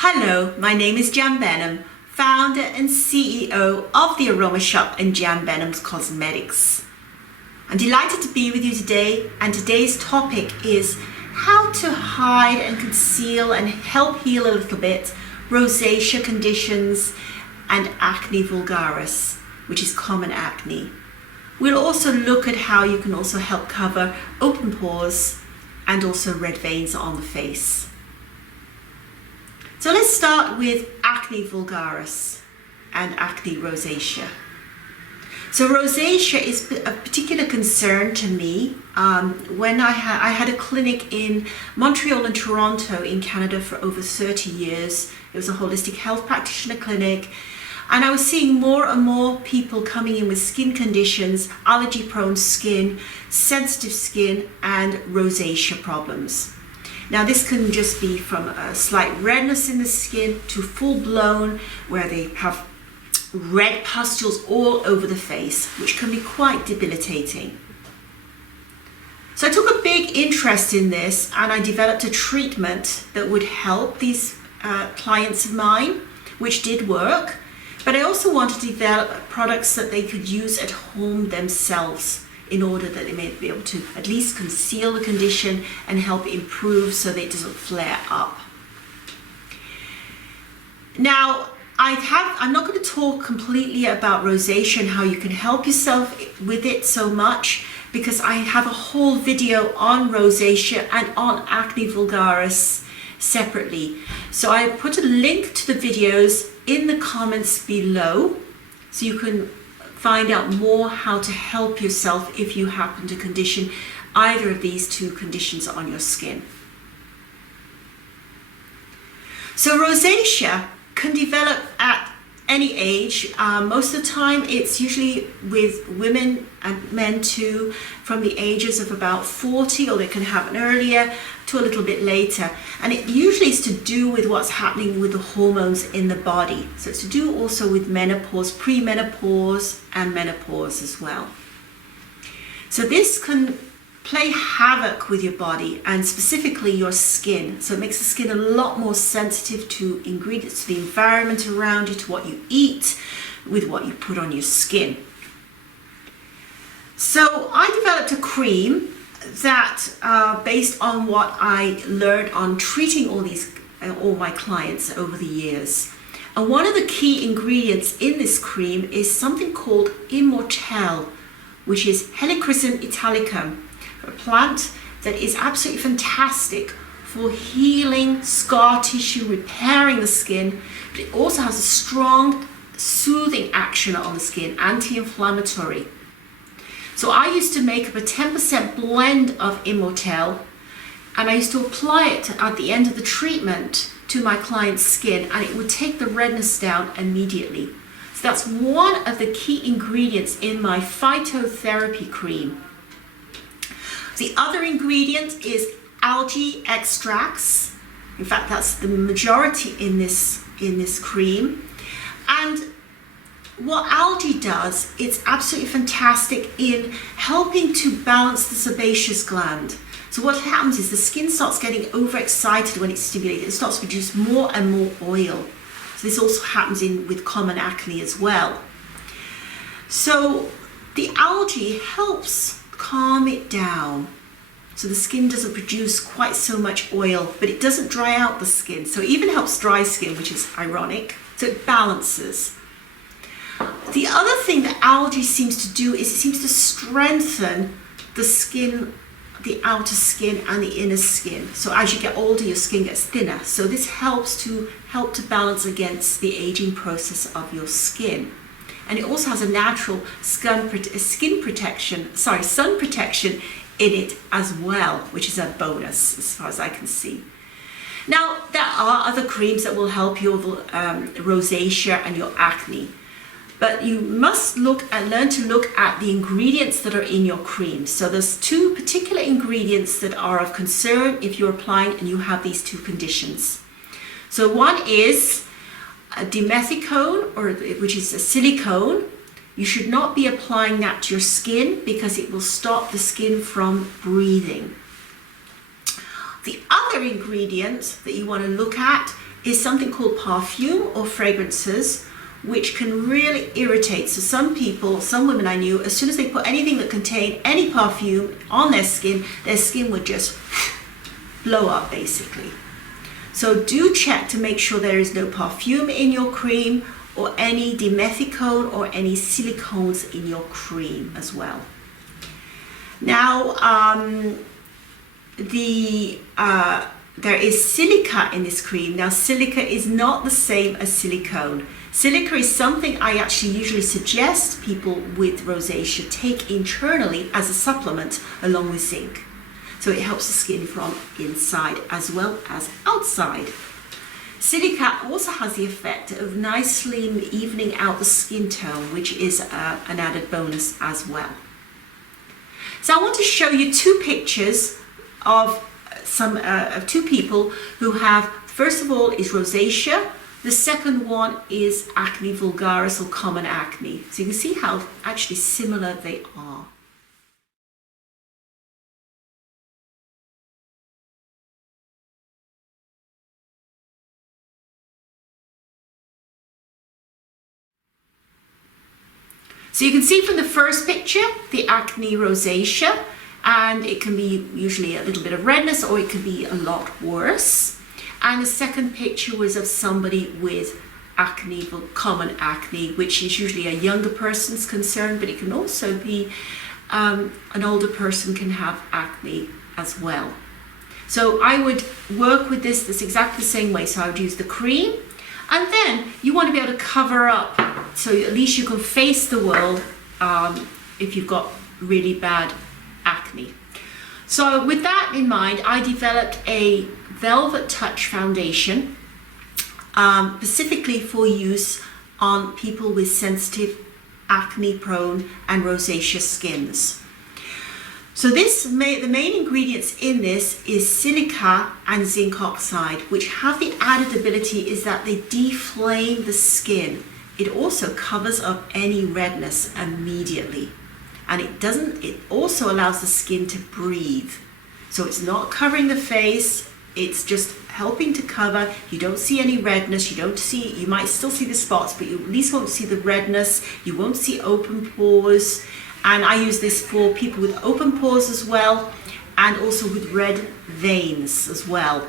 Hello, my name is Jan Benham, founder and CEO of the Aroma Shop and Jan Benham's Cosmetics. I'm delighted to be with you today, and today's topic is how to hide and conceal and help heal a little bit rosacea conditions and acne vulgaris, which is common acne. We'll also look at how you can also help cover open pores and also red veins on the face. So let's start with acne vulgaris and acne rosacea. So rosacea is a particular concern to me. When I had a clinic in Montreal and Toronto in Canada for over 30 years. It was a holistic health practitioner clinic, and I was seeing more and more people coming in with skin conditions, allergy prone skin, sensitive skin, and rosacea problems. Now this can just be from a slight redness in the skin to full blown where they have red pustules all over the face, which can be quite debilitating. So I took a big interest in this, and I developed a treatment that would help these clients of mine, which did work, but I also wanted to develop products that they could use at home themselves in order that they may be able to at least conceal the condition and help improve so that it doesn't flare up. Now, I'm not going to talk completely about rosacea and how you can help yourself with it so much, because I have a whole video on rosacea and on acne vulgaris separately. So I put a link to the videos in the comments below so you can find out more how to help yourself if you happen to condition either of these two conditions on your skin. So rosacea can develop at any age. Most of the time it's usually with women and men too, from the ages of about 40, or they can happen earlier to a little bit later. And it usually is to do with what's happening with the hormones in the body. So it's to do also with menopause, premenopause, and menopause as well. So this can play havoc with your body and specifically your skin. So it makes the skin a lot more sensitive to ingredients, to the environment around you, to what you eat, with what you put on your skin. So I developed a cream that, based on what I learned on treating all my clients over the years. And one of the key ingredients in this cream is something called Immortelle, which is Helichrysum italicum, a plant that is absolutely fantastic for healing scar tissue, repairing the skin, but it also has a strong soothing action on the skin, anti-inflammatory. So I used to make up a 10% blend of Immortelle, and I used to apply it at the end of the treatment to my client's skin, and it would take the redness down immediately. So that's one of the key ingredients in my phytotherapy cream. The other ingredient is algae extracts. In fact, that's the majority in this cream. And what algae does, it's absolutely fantastic in helping to balance the sebaceous gland. So what happens is the skin starts getting overexcited when it's stimulated. It starts to produce more and more oil. So this also happens with common acne as well. So the algae helps calm it down, so the skin doesn't produce quite so much oil, but it doesn't dry out the skin. So it even helps dry skin, which is ironic. So it balances. The other thing that algae seems to do is it seems to strengthen the skin, the outer skin and the inner skin. So as you get older, your skin gets thinner. So this helps to balance against the aging process of your skin. And it also has a natural sun protection in it as well, which is a bonus as far as I can see. Now, there are other creams that will help your rosacea and your acne, but you must learn to look at the ingredients that are in your cream. So there's two particular ingredients that are of concern if you're applying and you have these two conditions. So one is a dimethicone, which is a silicone. You should not be applying that to your skin because it will stop the skin from breathing. The other ingredient that you want to look at is something called perfume or fragrances, which can really irritate. So some people, some women I knew, as soon as they put anything that contained any perfume on their skin would just blow up basically. So do check to make sure there is no perfume in your cream or any dimethicone or any silicones in your cream as well. Now, there is silica in this cream. Now, silica is not the same as silicone. Silica is something I actually usually suggest people with rosacea take internally as a supplement along with zinc. So it helps the skin from inside as well as outside. Silica also has the effect of nicely evening out the skin tone, which is an added bonus as well. So I want to show you two pictures of two people who have, first of all, is rosacea. The second one is acne vulgaris or common acne. So you can see how actually similar they are. So you can see from the first picture, the acne rosacea, and it can be usually a little bit of redness or it can be a lot worse. And the second picture was of somebody with acne, common acne, which is usually a younger person's concern, but it can also be an older person can have acne as well. So I would work with this exactly the same way. So I would use the cream, and then you want to be able to cover up so at least you can face the world if you've got really bad acne. So with that in mind, I developed a Velvet Touch foundation specifically for use on people with sensitive, acne prone and rosacea skins. So the main ingredients in this is silica and zinc oxide, which have the added ability is that they deflame the skin. It also covers up any redness immediately. And it also allows the skin to breathe. So it's not covering the face, it's just helping to cover. You don't see any redness, you might still see the spots, but you at least won't see the redness, you won't see open pores. And I use this for people with open pores as well, and also with red veins as well.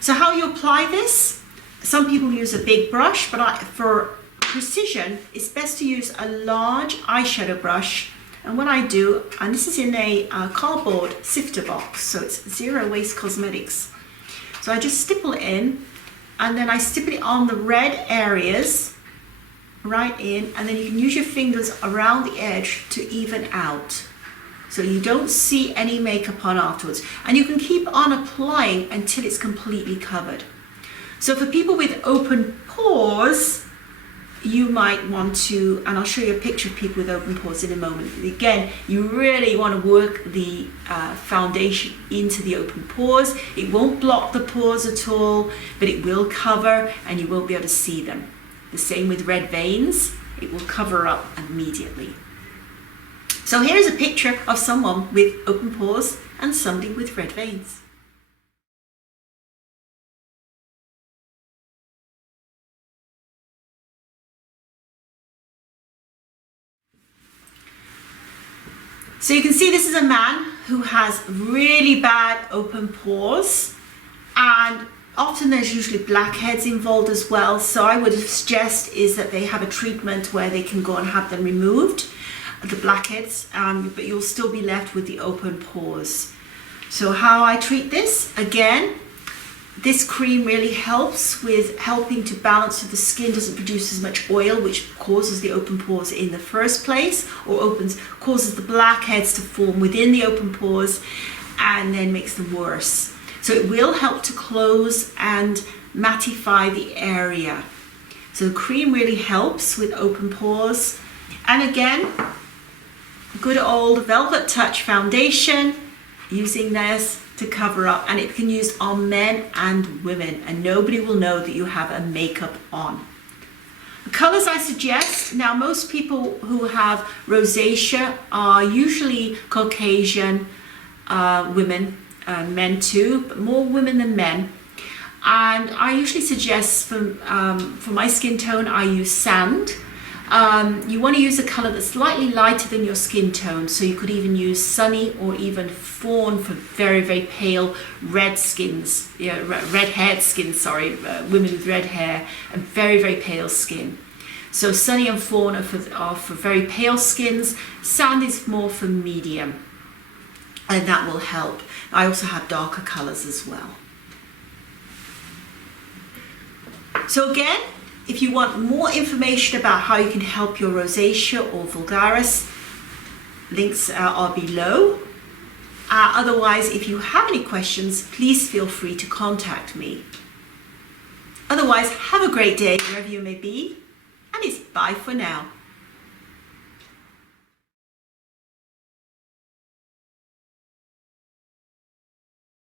So how you apply this? Some people use a big brush, but for precision, it's best to use a large eyeshadow brush. And what I do, and this is in a cardboard sifter box, so it's Zero Waste Cosmetics. So I just stipple it in, and then I stipple it on the red areas, right in, and then you can use your fingers around the edge to even out. So you don't see any makeup on afterwards. And you can keep on applying until it's completely covered. So for people with open pores, you might want to, and I'll show you a picture of people with open pores in a moment. Again, you really want to work the foundation into the open pores. It won't block the pores at all, but it will cover and you won't be able to see them. The same with red veins, it will cover up immediately. So here's a picture of someone with open pores and somebody with red veins. So you can see this is a man who has really bad open pores, and often there's usually blackheads involved as well. So I would suggest is that they have a treatment where they can go and have them removed, the blackheads, but you'll still be left with the open pores. So how I treat this, again, this cream really helps with helping to balance so the skin doesn't produce as much oil, which causes the open pores in the first place, or causes the blackheads to form within the open pores and then makes them worse. So it will help to close and mattify the area. So the cream really helps with open pores. And again, good old Velvet Touch foundation, using this to cover up, and it can be used on men and women, and nobody will know that you have a makeup on. The colors I suggest, now most people who have rosacea are usually Caucasian women, men too, but more women than men. And I usually suggest for my skin tone, I use sand. You want to use a color that's slightly lighter than your skin tone, so you could even use sunny or even fawn for very, very pale red skins, red-haired skin, women with red hair and very, very pale skin. So sunny and fawn are for very pale skins. Sand is more for medium, and that will help. I also have darker colors as well. So again, if you want more information about how you can help your rosacea or vulgaris, links are below. Otherwise, if you have any questions, please feel free to contact me. Otherwise, have a great day wherever you may be, and it's bye for now.